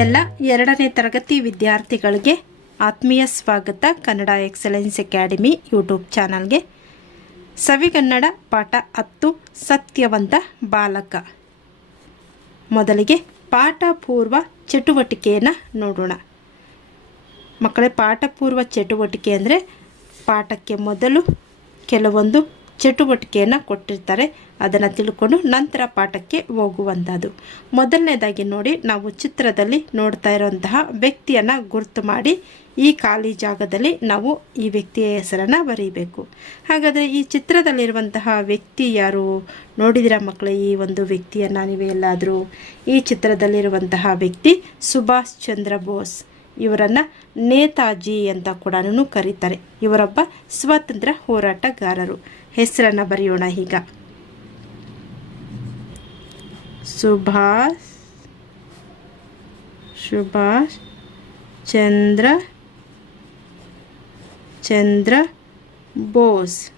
ಎಲ್ಲ ಎರಡನೇ ತರಗತಿ ವಿದ್ಯಾರ್ಥಿಗಳಿಗೆ ಆತ್ಮೀಯ ಸ್ವಾಗತ, ಕನ್ನಡ ಎಕ್ಸಲೆನ್ಸ್ ಅಕಾಡೆಮಿ ಯೂಟ್ಯೂಬ್ ಚಾನಲ್ಗೆ. ಸವಿಗನ್ನಡ ಪಾಠ ಹತ್ತು, ಸತ್ಯವಂತ ಬಾಲಕ. ಮೊದಲಿಗೆ ಪಾಠ ಪೂರ್ವ ಚಟುವಟಿಕೆಯನ್ನು ನೋಡೋಣ. ಮಕ್ಕಳೇ, ಪಾಠ ಪೂರ್ವ ಚಟುವಟಿಕೆ ಅಂದರೆ ಪಾಠಕ್ಕೆ ಮೊದಲು ಕೆಲವೊಂದು ಚಟುವಟಿಕೆಯನ್ನು ಕೊಟ್ಟಿರ್ತಾರೆ. ಅದನ್ನು ತಿಳ್ಕೊಂಡು ನಂತರ ಪಾಠಕ್ಕೆ ಹೋಗುವಂಥದ್ದು ಮೊದಲನೇದಾಗಿ ನೋಡಿ, ನಾವು ಚಿತ್ರದಲ್ಲಿ ನೋಡ್ತಾ ಇರುವಂತಹ ವ್ಯಕ್ತಿಯನ್ನು ಗುರುತು ಮಾಡಿ, ಈ ಖಾಲಿ ಜಾಗದಲ್ಲಿ ನಾವು ಈ ವ್ಯಕ್ತಿಯ ಹೆಸರನ್ನು ಬರೀಬೇಕು. ಹಾಗಾದರೆ ಈ ಚಿತ್ರದಲ್ಲಿರುವಂತಹ ವ್ಯಕ್ತಿ ಯಾರು? ನೋಡಿದಿರ ಮಕ್ಕಳೇ, ಈ ಒಂದು ವ್ಯಕ್ತಿಯನ್ನು ನೀವೆಲ್ಲಾದರೂ ಈ ಚಿತ್ರದಲ್ಲಿರುವಂತಹ ವ್ಯಕ್ತಿ ಸುಭಾಷ್ ಚಂದ್ರ ಬೋಸ್. ಇವರನ್ನು ನೇತಾಜಿ ಅಂತ ಕೂಡ ಕರೀತಾರೆ. ಇವರೊಬ್ಬ ಸ್ವಾತಂತ್ರ್ಯ ಹೋರಾಟಗಾರರು. ಹೆಸರನ್ನು ಬರೆಯೋಣ ಈಗ. ಸುಭಾಷ್ ಸುಭಾಷ್ ಚಂದ್ರ ಚಂದ್ರ ಬೋಸ್.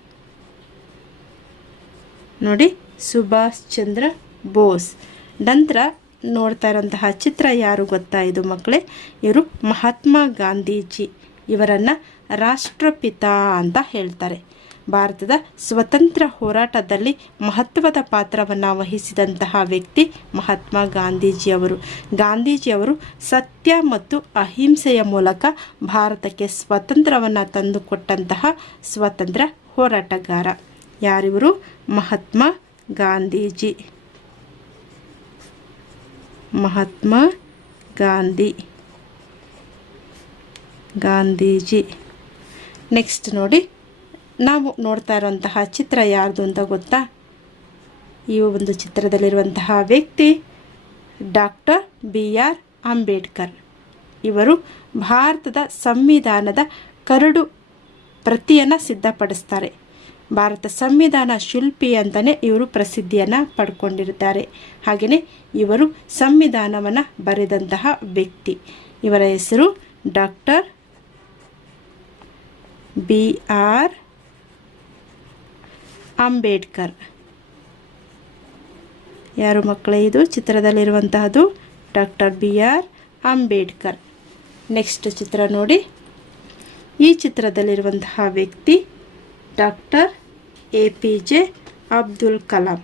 ನೋಡಿ, ಸುಭಾಷ್ ಚಂದ್ರ ಬೋಸ್. ನಂತರ ನೋಡ್ತಾ ಇರೋಂತಹ ಚಿತ್ರ ಯಾರು ಗೊತ್ತಾ ಇದು ಮಕ್ಕಳೇ? ಇವರು ಮಹಾತ್ಮ ಗಾಂಧೀಜಿ. ಇವರನ್ನು ರಾಷ್ಟ್ರಪಿತ ಅಂತ ಹೇಳ್ತಾರೆ. ಭಾರತದ ಸ್ವತಂತ್ರ ಹೋರಾಟದಲ್ಲಿ ಮಹತ್ವದ ಪಾತ್ರವನ್ನು ವಹಿಸಿದಂತಹ ವ್ಯಕ್ತಿ ಮಹಾತ್ಮ ಗಾಂಧೀಜಿಯವರು. ಗಾಂಧೀಜಿಯವರು ಸತ್ಯ ಮತ್ತು ಅಹಿಂಸೆಯ ಮೂಲಕ ಭಾರತಕ್ಕೆ ಸ್ವಾತಂತ್ರ್ಯವನ್ನು ತಂದುಕೊಟ್ಟಂತಹ ಸ್ವತಂತ್ರ ಹೋರಾಟಗಾರ. ಯಾರಿವರು? ಮಹಾತ್ಮ ಗಾಂಧೀಜಿ. ಮಹಾತ್ಮ ಗಾಂಧಿ. ಗಾಂಧೀಜಿ. ನೆಕ್ಸ್ಟ್ ನೋಡಿ. ನಾವು ನೋಡ್ತಾ ಇರುವಂತಹ ಚಿತ್ರ ಯಾರ್ದು ಅಂತ ಗೊತ್ತಾ? ಈ ಒಂದು ಚಿತ್ರದಲ್ಲಿರುವಂತಹ ವ್ಯಕ್ತಿ ಡಾಕ್ಟರ್ ಬಿ ಆರ್ ಅಂಬೇಡ್ಕರ್. ಇವರು ಭಾರತದ ಸಂವಿಧಾನದ ಕರಡು ಪ್ರತಿಯನ್ನು ಸಿದ್ಧಪಡಿಸ್ತಾರೆ. ಭಾರತ ಸಂವಿಧಾನ ಶಿಲ್ಪಿ ಅಂತಲೇ ಇವರು ಪ್ರಸಿದ್ಧಿಯನ್ನು ಪಡ್ಕೊಂಡಿರ್ತಾರೆ ಹಾಗೆಯೇ ಇವರು ಸಂವಿಧಾನವನ್ನು ಬರೆದಂತಹ ವ್ಯಕ್ತಿ. ಇವರ ಹೆಸರು ಡಾಕ್ಟರ್ ಬಿ ಆರ್ ಅಂಬೇಡ್ಕರ್. ಯಾರು ಮಕ್ಕಳೇ ಇದು? ಚಿತ್ರದಲ್ಲಿರುವಂತಹದ್ದು doctor B R Ambedkar. Next ಚಿತ್ರ ನೋಡಿ. ಈ ಚಿತ್ರದಲ್ಲಿರುವಂತಹ ವ್ಯಕ್ತಿ doctor A P J Abdul Kalam.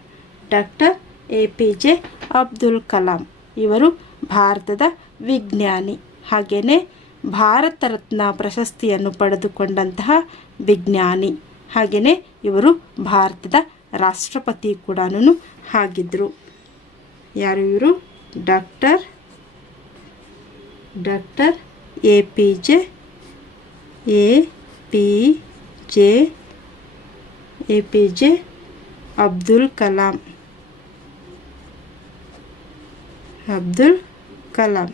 Doctor A P J Abdul Kalam ಇವರು ಭಾರತದ ವಿಜ್ಞಾನಿ. ಹಾಗೆಯೇ ಭಾರತ ರತ್ನ ಪ್ರಶಸ್ತಿಯನ್ನು ಪಡೆದುಕೊಂಡಂತಹ ವಿಜ್ಞಾನಿ. ಹಾಗೆಯೇ ಇವರು ಭಾರತದ ರಾಷ್ಟ್ರಪತಿ ಕೂಡ ಆಗಿದ್ದರು ಯಾರು ಇವರು? Doctor doctor A P J, A P J, A P J Abdul Kalam. Abdul Kalam.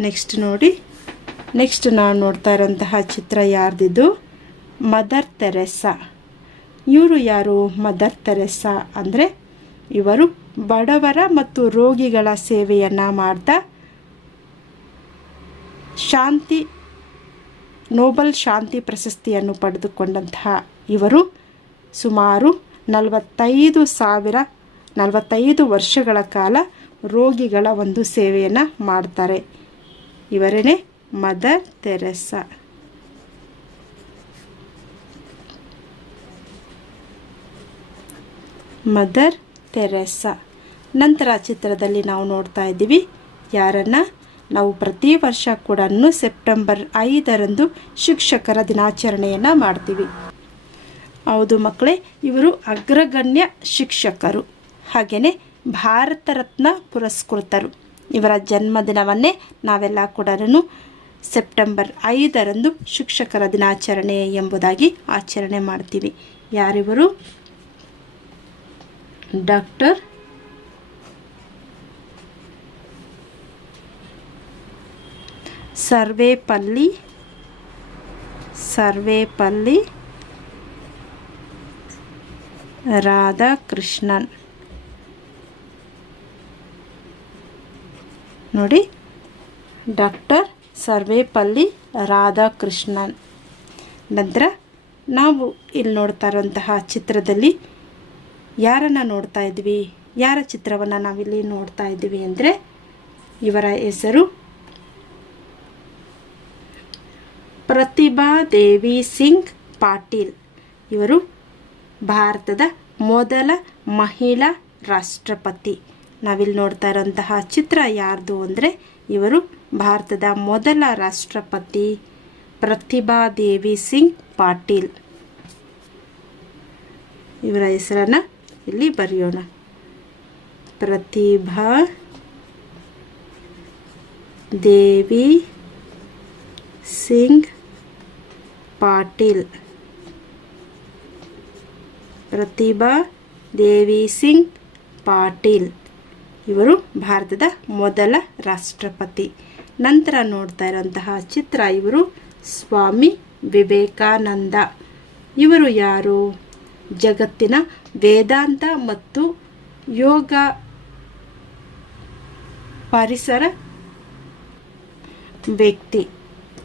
Next ನೋಡಿ, ನೆಕ್ಸ್ಟ್ ನಾನು ನೋಡ್ತಾ ಇರೋಂತಹ ಚಿತ್ರ ಯಾರ್ದಿದ್ದು ಮದರ್ ತೆರೆಸಾ. ಇವರು ಯಾರು ಮದರ್ ತೆರೆಸಾ ಅಂದರೆ ಇವರು ಬಡವರ ಮತ್ತು ರೋಗಿಗಳ ಸೇವೆಯನ್ನು ಮಾಡ್ತಾ ಶಾಂತಿ, ನೋಬಲ್ ಶಾಂತಿ ಪ್ರಶಸ್ತಿಯನ್ನು ಪಡೆದುಕೊಂಡಂತಹ ಇವರು ಸುಮಾರು ನಲವತ್ತೈದು ಸಾವಿರ, ನಲವತ್ತೈದು ವರ್ಷಗಳ ಕಾಲ ರೋಗಿಗಳ ಒಂದು ಸೇವೆಯನ್ನು ಮಾಡ್ತಾರೆ. ಇವರೇ ಮದರ್ ತೆರೆಸಾ. Mother Theresa. ನಂತರ ಚಿತ್ರದಲ್ಲಿ ನಾವು ನೋಡ್ತಾ ಇದ್ದೀವಿ, ಯಾರನ್ನು? ನಾವು ಪ್ರತಿ ವರ್ಷ ಕೂಡ ಸೆಪ್ಟೆಂಬರ್ ಐದರಂದು ಶಿಕ್ಷಕರ ದಿನಾಚರಣೆಯನ್ನು ಮಾಡ್ತೀವಿ. ಹೌದು ಮಕ್ಕಳೇ, ಇವರು ಅಗ್ರಗಣ್ಯ ಶಿಕ್ಷಕರು. ಹಾಗೆಯೇ ಭಾರತ ರತ್ನ ಪುರಸ್ಕೃತರು. ಇವರ ಜನ್ಮದಿನವನ್ನೇ ನಾವೆಲ್ಲ ಕೂಡ ಸೆಪ್ಟೆಂಬರ್ ಐದರಂದು ಶಿಕ್ಷಕರ ದಿನಾಚರಣೆ ಎಂಬುದಾಗಿ ಆಚರಣೆ ಮಾಡ್ತೀವಿ. ಯಾರಿವರು? ಡಾಕ್ಟರ್ ಸರ್ವೇಪಲ್ಲಿ ಸರ್ವೇಪಲ್ಲಿ ರಾಧಾಕೃಷ್ಣನ್ ನೋಡಿ ಡಾಕ್ಟರ್ ಸರ್ವೇಪಲ್ಲಿ ರಾಧಾಕೃಷ್ಣನ್. ನಂತರ ನಾವು ಇಲ್ಲಿ ನೋಡ್ತಾ ಇರುವಂತಹ ಚಿತ್ರದಲ್ಲಿ ಯಾರನ್ನು ನೋಡ್ತಾ ಇದ್ವಿ? ಯಾರ ಚಿತ್ರವನ್ನು ನಾವಿಲ್ಲಿ ನೋಡ್ತಾ ಇದ್ದೀವಿ ಅಂದರೆ ಇವರ ಹೆಸರು ಪ್ರತಿಭಾ ದೇವಿ ಸಿಂಗ್ ಪಾಟೀಲ್. ಇವರು ಭಾರತದ ಮೊದಲ ಮಹಿಳಾ ರಾಷ್ಟ್ರಪತಿ. ನಾವಿಲ್ಲಿ ನೋಡ್ತಾ ಇರೋಂತಹ ಚಿತ್ರ ಯಾರ್ದು ಅಂದರೆ ಇವರು ಭಾರತದ ಮೊದಲ ರಾಷ್ಟ್ರಪತಿ ಪ್ರತಿಭಾ ದೇವಿ ಸಿಂಗ್ ಪಾಟೀಲ್. ಇವರ ಹೆಸರನ್ನು ಇಲ್ಲಿ ಬರೆಯೋಣ. ಪ್ರತಿಭಾ ದೇವಿ ಸಿಂಗ್ ಪಾಟೀಲ್. ಪ್ರತಿಭಾ ದೇವಿ ಸಿಂಗ್ ಪಾಟೀಲ್. ಇವರು ಭಾರತದ ಮೊದಲ ರಾಷ್ಟ್ರಪತಿ. ನಂತರ ನೋಡ್ತಾ ಇರೋಂತಹ ಚಿತ್ರ ಇವರು ಸ್ವಾಮಿ ವಿವೇಕಾನಂದ. ಇವರು ಯಾರು? ಜಗತ್ತಿನ ವೇದಾಂತ ಮತ್ತು ಯೋಗ ಪರಿಸರ ವ್ಯಕ್ತಿ.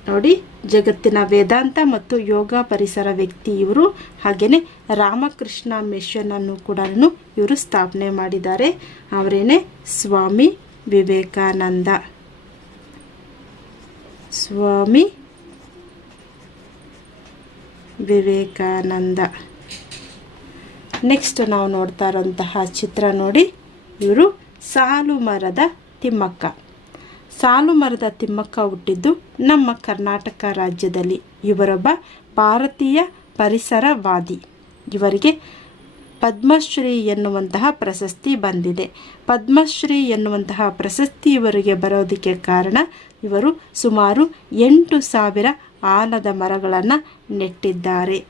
ನೋಡಿ, ಜಗತ್ತಿನ ವೇದಾಂತ ಮತ್ತು ಯೋಗ ಪರಿಸರ ವ್ಯಕ್ತಿ ಇವರು. ಹಾಗೆಯೇ ರಾಮಕೃಷ್ಣ ಮಿಷನ್ ಅನ್ನು ಕೂಡ ಇವರು ಸ್ಥಾಪನೆ ಮಾಡಿದ್ದಾರೆ. ಅವರೇನೆ ಸ್ವಾಮಿ ವಿವೇಕಾನಂದ. ಸ್ವಾಮಿ ವಿವೇಕಾನಂದ. ನೆಕ್ಸ್ಟ್ ನಾವು ನೋಡ್ತಾ ಇರೋಂತಹ ಚಿತ್ರ ನೋಡಿ. ಇವರು ಸಾಲು ಮರದ ತಿಮ್ಮಕ್ಕ. ಸಾಲು ಮರದ ತಿಮ್ಮಕ್ಕ ಹುಟ್ಟಿದ್ದು ನಮ್ಮ ಕರ್ನಾಟಕ ರಾಜ್ಯದಲ್ಲಿ. ಇವರೊಬ್ಬ ಭಾರತೀಯ ಪರಿಸರವಾದಿ. ಇವರಿಗೆ ಪದ್ಮಶ್ರೀ ಎನ್ನುವಂತಹ ಪ್ರಶಸ್ತಿ ಬಂದಿದೆ. ಪದ್ಮಶ್ರೀ ಎನ್ನುವಂತಹ ಪ್ರಶಸ್ತಿ ಇವರಿಗೆ ಬರೋದಕ್ಕೆ ಕಾರಣ ಇವರು ಸುಮಾರು ಎಂಟು ಸಾವಿರ ಆಲದ ಮರಗಳನ್ನು ನೆಟ್ಟಿದ್ದಾರೆ.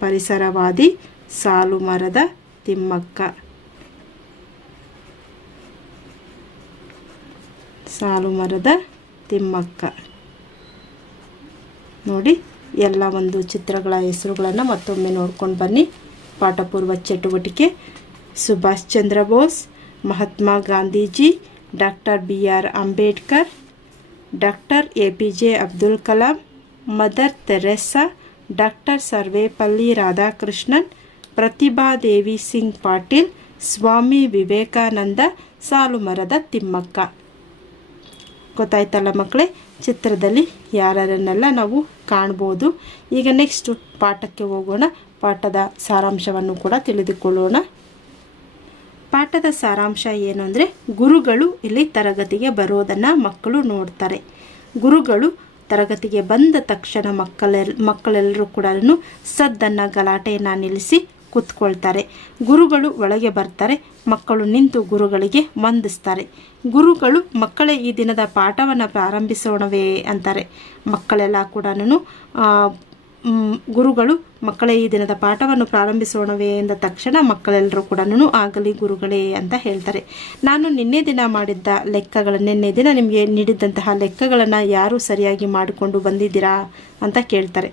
ಪರಿಸರವಾದಿ ಸಾಲು ಮರದ ತಿಮ್ಮಕ್ಕ. ಸಾಲು ಮರದ ತಿಮ್ಮಕ್ಕ. ನೋಡಿ, ಎಲ್ಲ ಒಂದು ಚಿತ್ರಗಳ ಹೆಸರುಗಳನ್ನು ಮತ್ತೊಮ್ಮೆ ನೋಡ್ಕೊಂಡು ಬನ್ನಿ. ಪಾಠಪೂರ್ವ ಚಟುವಟಿಕೆ. Subhash Chandra Bose, Mahatma Gandhiji, doctor B R Ambedkar, doctor A P J Abdul Kalam, Mother Teresa, doctor Sarvepalli Radhakrishnan Pratibhadevi Singh Patil, Swami Vivekananda Saalumarada Thimmakka. ಗೊತ್ತಾಯ್ತಲ್ಲ ಮಕ್ಕಳೇ, ಚಿತ್ರದಲ್ಲಿ ಯಾರನ್ನೆಲ್ಲ ನಾವು ಕಾಣ್ಬೋದು? ಈಗ ನೆಕ್ಸ್ಟು ಪಾಠಕ್ಕೆ ಹೋಗೋಣ. ಪಾಠದ ಸಾರಾಂಶವನ್ನು ಕೂಡ ತಿಳಿದುಕೊಳ್ಳೋಣ. ಪಾಠದ ಸಾರಾಂಶ ಏನು ಅಂದರೆ, ಗುರುಗಳು ಇಲ್ಲಿ ತರಗತಿಗೆ ಬರೋದನ್ನು ಮಕ್ಕಳು ನೋಡ್ತಾರೆ. ಗುರುಗಳು ತರಗತಿಗೆ ಬಂದ ತಕ್ಷಣ ಮಕ್ಕಳೆಲ್ ಮಕ್ಕಳೆಲ್ಲರೂ ಕೂಡ ಸದ್ದನ್ನು ಗಲಾಟೆಯನ್ನು ನಿಲ್ಲಿಸಿ ಕೂತ್ಕೊಳ್ತಾರೆ. ಗುರುಗಳು ಒಳಗೆ ಬರ್ತಾರೆ. ಮಕ್ಕಳು ನಿಂತು ಗುರುಗಳಿಗೆ ವಂದಿಸ್ತಾರೆ. ಗುರುಗಳು, ಮಕ್ಕಳೇ ಈ ದಿನದ ಪಾಠವನ್ನು ಪ್ರಾರಂಭಿಸೋಣವೇ ಅಂತಾರೆ. ಮಕ್ಕಳೆಲ್ಲ ಕೂಡ ಗುರುಗಳು ಮಕ್ಕಳೇ ಈ ದಿನದ ಪಾಠವನ್ನು ಪ್ರಾರಂಭಿಸೋಣವೇ ಎಂದ ತಕ್ಷಣ ಮಕ್ಕಳೆಲ್ಲರೂ ಕೂಡ ಆಗಲಿ ಗುರುಗಳೇ ಅಂತ ಹೇಳ್ತಾರೆ. ನಾನು ನಿನ್ನೆ ದಿನ ಮಾಡಿದ್ದ ಲೆಕ್ಕಗಳ, ನಿನ್ನೆ ದಿನ ನಿಮಗೆ ನೀಡಿದ್ದಂತಹ ಲೆಕ್ಕಗಳನ್ನು ಯಾರು ಸರಿಯಾಗಿ ಮಾಡಿಕೊಂಡು ಬಂದಿದ್ದೀರಾ ಅಂತ ಕೇಳ್ತಾರೆ.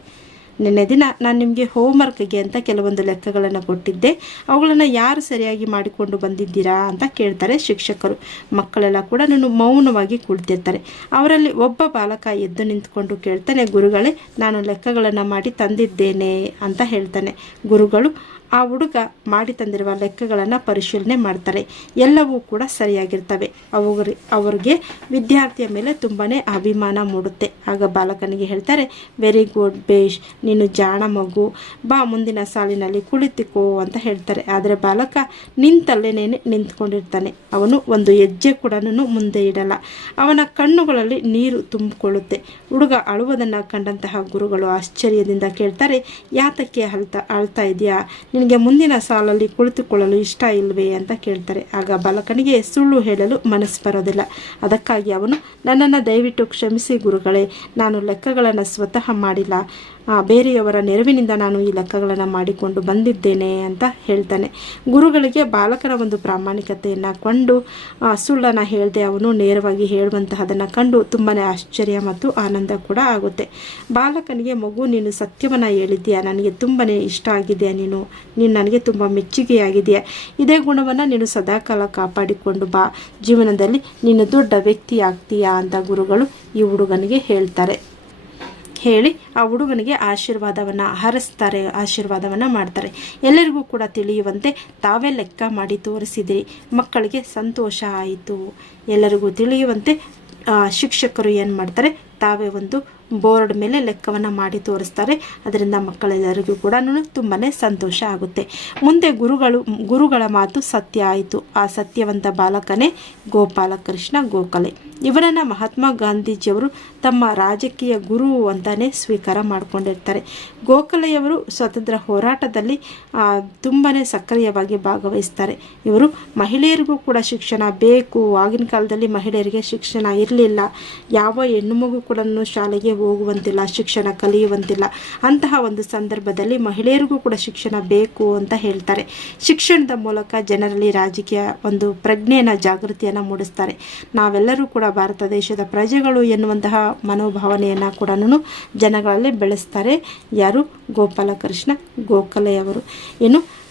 ನಿನ್ನೆ ದಿನ ನಾನು ನಿಮಗೆ ಹೋಮ್ವರ್ಕ್ಗೆ ಅಂತ ಕೆಲವೊಂದು ಲೆಕ್ಕಗಳನ್ನು ಕೊಟ್ಟಿದ್ದೆ. ಅವುಗಳನ್ನು ಯಾರು ಸರಿಯಾಗಿ ಮಾಡಿಕೊಂಡು ಬಂದಿದ್ದೀರಾ ಅಂತ ಕೇಳ್ತಾರೆ ಶಿಕ್ಷಕರು. ಮಕ್ಕಳೆಲ್ಲ ಕೂಡ ನಾನು ಮೌನವಾಗಿ ಕುಳಿತಿರ್ತಾರೆ. ಅವರಲ್ಲಿ ಒಬ್ಬ ಬಾಲಕ ಎದ್ದು ನಿಂತ್ಕೊಂಡು ಕೇಳ್ತಾನೆ, ಗುರುಗಳೇ, ನಾನು ಲೆಕ್ಕಗಳನ್ನು ಮಾಡಿ ತಂದಿದ್ದೇನೆ ಅಂತ ಹೇಳ್ತಾನೆ. ಗುರುಗಳು ಆ ಹುಡುಗ ಮಾಡಿ ತಂದಿರುವ ಲೆಕ್ಕಗಳನ್ನು ಪರಿಶೀಲನೆ ಮಾಡ್ತಾರೆ. ಎಲ್ಲವೂ ಕೂಡ ಸರಿಯಾಗಿರ್ತವೆ. ಅವರು, ಅವರಿಗೆ ವಿದ್ಯಾರ್ಥಿಯ ಮೇಲೆ ತುಂಬಾ ಅಭಿಮಾನ ಮೂಡುತ್ತೆ. ಆಗ ಬಾಲಕನಿಗೆ ಹೇಳ್ತಾರೆ ವೆರಿ ಗುಡ್ ಬೇಷ್ ನೀನು ಜಾಣ ಮಗು. ಬಾ, ಮುಂದಿನ ಸಾಲಿನಲ್ಲಿ ಕುಳಿತುಕೋ ಅಂತ ಹೇಳ್ತಾರೆ. ಆದರೆ ಬಾಲಕ ನಿಂತಲ್ಲೇನೇ ನಿಂತ್ಕೊಂಡಿರ್ತಾನೆ. ಅವನು ಒಂದು ಹೆಜ್ಜೆ ಕೂಡ ಮುಂದೆ ಇಡಲ್ಲ. ಅವನ ಕಣ್ಣುಗಳಲ್ಲಿ ನೀರು ತುಂಬಿಕೊಳ್ಳುತ್ತೆ. ಹುಡುಗ ಅಳುವುದನ್ನು ಕಂಡಂತಹ ಗುರುಗಳು ಆಶ್ಚರ್ಯದಿಂದ ಕೇಳ್ತಾರೆ, ಯಾತಕ್ಕೆ ಅಳ್ತಾ ಅಳ್ತಾ ಇದೆಯಾ? ನಿನಗೆ ಮುಂದಿನ ಸಾಲಲ್ಲಿ ಕುಳಿತುಕೊಳ್ಳಲು ಇಷ್ಟ ಇಲ್ವೇ ಅಂತ ಕೇಳ್ತಾರೆ. ಆಗ ಬಾಲಕನಿಗೆ ಸುಳ್ಳು ಹೇಳಲು ಮನಸ್ಸು ಬರೋದಿಲ್ಲ. ಅದಕ್ಕಾಗಿ ಅವನು, ನನ್ನನ್ನು ದಯವಿಟ್ಟು ಕ್ಷಮಿಸಿ ಗುರುಗಳೇ, ನಾನು ಲೆಕ್ಕಗಳನ್ನು ಸ್ವತಃ ಮಾಡಿಲ್ಲ. ಬೇರೆಯವರ ನೆರವಿನಿಂದ ನಾನು ಈ ಲೆಕ್ಕಗಳನ್ನು ಮಾಡಿಕೊಂಡು ಬಂದಿದ್ದೇನೆ ಅಂತ ಹೇಳ್ತಾನೆ. ಗುರುಗಳಿಗೆ ಬಾಲಕರ ಒಂದು ಪ್ರಾಮಾಣಿಕತೆಯನ್ನು ಕೊಂಡು ಸುಳ್ಳನ್ನು ಹೇಳದೆ ಅವನು ನೇರವಾಗಿ ಹೇಳುವಂತಹದನ್ನು ಕಂಡು ತುಂಬಾ ಆಶ್ಚರ್ಯ ಮತ್ತು ಆನಂದ ಕೂಡ ಆಗುತ್ತೆ. ಬಾಲಕನಿಗೆ, ಮಗು, ನೀನು ಸತ್ಯವನ್ನು ಹೇಳಿದ್ದೀಯಾ? ನನಗೆ ತುಂಬಾ ಇಷ್ಟ ಆಗಿದೆಯಾ ನೀನು? ನೀನು ನನಗೆ ತುಂಬ ಮೆಚ್ಚುಗೆಯಾಗಿದೆಯಾ ಇದೇ ಗುಣವನ್ನು ನೀನು ಸದಾಕಾಲ ಕಾಪಾಡಿಕೊಂಡು ಬಾ. ಜೀವನದಲ್ಲಿ ನೀನು ದೊಡ್ಡ ವ್ಯಕ್ತಿ ಆಗ್ತೀಯಾ ಅಂತ ಗುರುಗಳು ಈ ಹುಡುಗನಿಗೆ ಹೇಳ್ತಾರೆ. ಹೇಳಿ ಆ ಹುಡುಗನಿಗೆ ಆಶೀರ್ವಾದವನ್ನು ಹರಿಸ್ತಾರೆ ಆಶೀರ್ವಾದವನ್ನು ಮಾಡ್ತಾರೆ. ಎಲ್ಲರಿಗೂ ಕೂಡ ತಿಳಿಯುವಂತೆ ತಾವೇ ಲೆಕ್ಕ ಮಾಡಿ ತೋರಿಸಿದಿರಿ. ಮಕ್ಕಳಿಗೆ ಸಂತೋಷ ಆಯಿತು. ಎಲ್ಲರಿಗೂ ತಿಳಿಯುವಂತೆ ಶಿಕ್ಷಕರು ಏನು ಮಾಡ್ತಾರೆ, ತಾವೇ ಒಂದು ಬೋರ್ಡ್ ಮೇಲೆ ಲೆಕ್ಕವನ್ನು ಮಾಡಿ ತೋರಿಸ್ತಾರೆ. ಅದರಿಂದ ಮಕ್ಕಳೆಲ್ಲರಿಗೂ ಕೂಡ ತುಂಬಾ ಸಂತೋಷ ಆಗುತ್ತೆ. ಮುಂದೆ ಗುರುಗಳು, ಗುರುಗಳ ಮಾತು ಸತ್ಯ ಆಯಿತು. ಆ ಸತ್ಯವಂತ ಬಾಲಕನೇ ಗೋಪಾಲಕೃಷ್ಣ ಗೋಖಲೆ. ಇವರನ್ನು ಮಹಾತ್ಮ ಗಾಂಧೀಜಿಯವರು ತಮ್ಮ ರಾಜಕೀಯ ಗುರು ಅಂತಲೇ ಸ್ವೀಕಾರ ಮಾಡಿಕೊಂಡಿರ್ತಾರೆ. ಗೋಖಲೆಯವರು ಸ್ವತಂತ್ರ ಹೋರಾಟದಲ್ಲಿ ತುಂಬಾ ಸಕ್ರಿಯವಾಗಿ ಭಾಗವಹಿಸ್ತಾರೆ. ಇವರು ಮಹಿಳೆಯರಿಗೂ ಕೂಡ ಶಿಕ್ಷಣ ಬೇಕು. ಆಗಿನ ಕಾಲದಲ್ಲಿ ಮಹಿಳೆಯರಿಗೆ ಶಿಕ್ಷಣ ಇರಲಿಲ್ಲ. ಯಾವ ಹೆಣ್ಣು ಮಗು ಕೂಡ ಶಾಲೆಗೆ ಹೋಗುವಂತಿಲ್ಲ, ಶಿಕ್ಷಣ ಕಲಿಯುವಂತಿಲ್ಲ. ಅಂತಹ ಒಂದು ಸಂದರ್ಭದಲ್ಲಿ ಮಹಿಳೆಯರಿಗೂ ಕೂಡ ಶಿಕ್ಷಣ ಬೇಕು ಅಂತ ಹೇಳ್ತಾರೆ. ಶಿಕ್ಷಣದ ಮೂಲಕ ಜನರಲ್ಲಿ ರಾಜಕೀಯ ಒಂದು ಪ್ರಜ್ಞೆಯನ್ನು, ಜಾಗೃತಿಯನ್ನು ಮೂಡಿಸ್ತಾರೆ. ನಾವೆಲ್ಲರೂ ಕೂಡ ಭಾರತ ದೇಶದ ಪ್ರಜೆಗಳು ಎನ್ನುವಂತಹ ಮನೋಭಾವನೆಯನ್ನು ಕೂಡ ಜನಗಳಲ್ಲಿ ಬೆಳೆಸ್ತಾರೆ. ಯಾರು? ಗೋಪಾಲಕೃಷ್ಣ ಗೋಖಲೆಯವರು ಏನು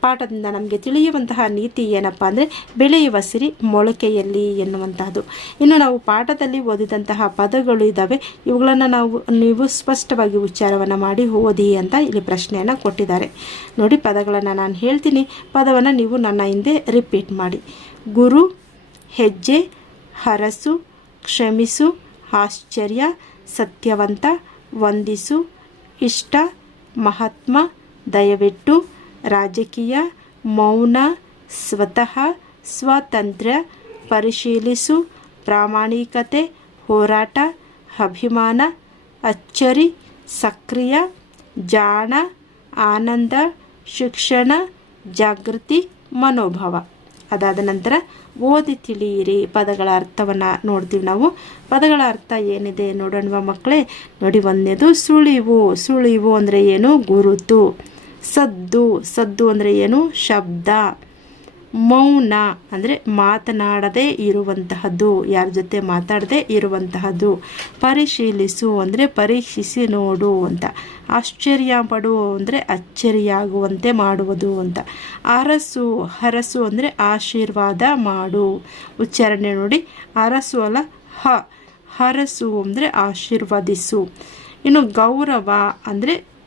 ಪಾಠದಿಂದ ನಮಗೆ ತಿಳಿಯುವಂತಹ ನೀತಿ ಏನಪ್ಪ ಅಂದರೆ ಬೆಳೆಯುವ ಸಿರಿ ಮೊಳಕೆಯಲ್ಲಿ ಎನ್ನುವಂತಹದ್ದು. ಇನ್ನು ನಾವು ಪಾಠದಲ್ಲಿ ಓದಿದಂತಹ ಪದಗಳು ಇದ್ದಾವೆ ಇವುಗಳನ್ನು ನಾವು, ನೀವು ಸ್ಪಷ್ಟವಾಗಿ ಉಚ್ಚಾರವನ್ನು ಮಾಡಿ ಓದಿ ಅಂತ ಇಲ್ಲಿ ಪ್ರಶ್ನೆಯನ್ನು ಕೊಟ್ಟಿದ್ದಾರೆ. ನೋಡಿ, ಪದಗಳನ್ನು ನಾನು ಹೇಳ್ತೀನಿ. ಪದವನ್ನು ನೀವು ನನ್ನ ಹಿಂದೆ ರಿಪೀಟ್ ಮಾಡಿ. ಗುರು, ಹೆಜ್ಜೆ, ಹರಸು, ಕ್ಷಮಿಸು, ಆಶ್ಚರ್ಯ, ಸತ್ಯವಂತ, ವಂದಿಸು, ಇಷ್ಟ, ಮಹಾತ್ಮ, ದಯವಿಟ್ಟು ರಾಜಕೀಯ, ಮೌನ, ಸ್ವತಃ, ಸ್ವಾತಂತ್ರ್ಯ, ಪರಿಶೀಲಿಸು, ಪ್ರಾಮಾಣಿಕತೆ, ಹೋರಾಟ, ಅಭಿಮಾನ, ಅಚ್ಚರಿ, ಸಕ್ರಿಯ, ಜಾಣ, ಆನಂದ, ಶಿಕ್ಷಣ, ಜಾಗೃತಿ, ಮನೋಭಾವ. ಅದಾದ ನಂತರ ಓದಿ ತಿಳಿಯಿರಿ ಪದಗಳ ಅರ್ಥವನ್ನು ನೋಡ್ತೀವಿ ನಾವು. ಪದಗಳ ಅರ್ಥ ಏನಿದೆ ನೋಡೋಣ ಮಕ್ಕಳೇ? ನೋಡಿ ಒಂದನೇದು ಸುಳಿವು. ಸುಳಿವು ಅಂದರೆ ಏನು? ಗುರುತು. ಸದ್ದು ಸದ್ದು ಅಂದರೆ ಏನು? ಶಬ್ದ. ಮೌನ ಅಂದರೆ ಮಾತನಾಡದೇ ಇರುವಂತಹದ್ದು, ಯಾರ ಜೊತೆ ಮಾತಾಡದೇ ಇರುವಂತಹದ್ದು. ಪರಿಶೀಲಿಸು ಅಂದರೆ ಪರೀಕ್ಷಿಸಿ ನೋಡು ಅಂತ. ಆಶ್ಚರ್ಯ ಪಡು ಅಂದರೆ ಅಚ್ಚರಿಯಾಗುವಂತೆ ಮಾಡುವುದು ಅಂತ. ಅರಸು, ಹರಸು ಅಂದರೆ ಆಶೀರ್ವಾದ ಮಾಡು. ಉಚ್ಚಾರಣೆ ನೋಡಿ. ಅರಸು ಅಲ್ಲ, ಹ. ಹರಸು ಅಂದರೆ ಆಶೀರ್ವದಿಸು. ಇನ್ನು ಗೌರವ ಅಂದರೆ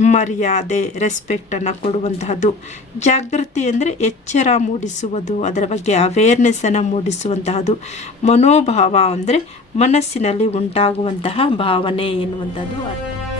ಮರ್ಯಾದೆ ರೆಸ್ಪೆಕ್ಟನ್ನು ಕೊಡುವಂತಹದ್ದು. ಜಾಗೃತಿ ಅಂದರೆ ಎಚ್ಚರ ಮೂಡಿಸುವುದು, ಅದರ ಬಗ್ಗೆ ಅವೇರ್ನೆಸ್ಸನ್ನು ಮೂಡಿಸುವಂತಹದ್ದು. ಮನೋಭಾವ ಅಂದರೆ ಮನಸ್ಸಿನಲ್ಲಿ ಉಂಟಾಗುವಂತಹ ಭಾವನೆ ಎನ್ನುವಂಥದ್ದು. ಅರ್ಥ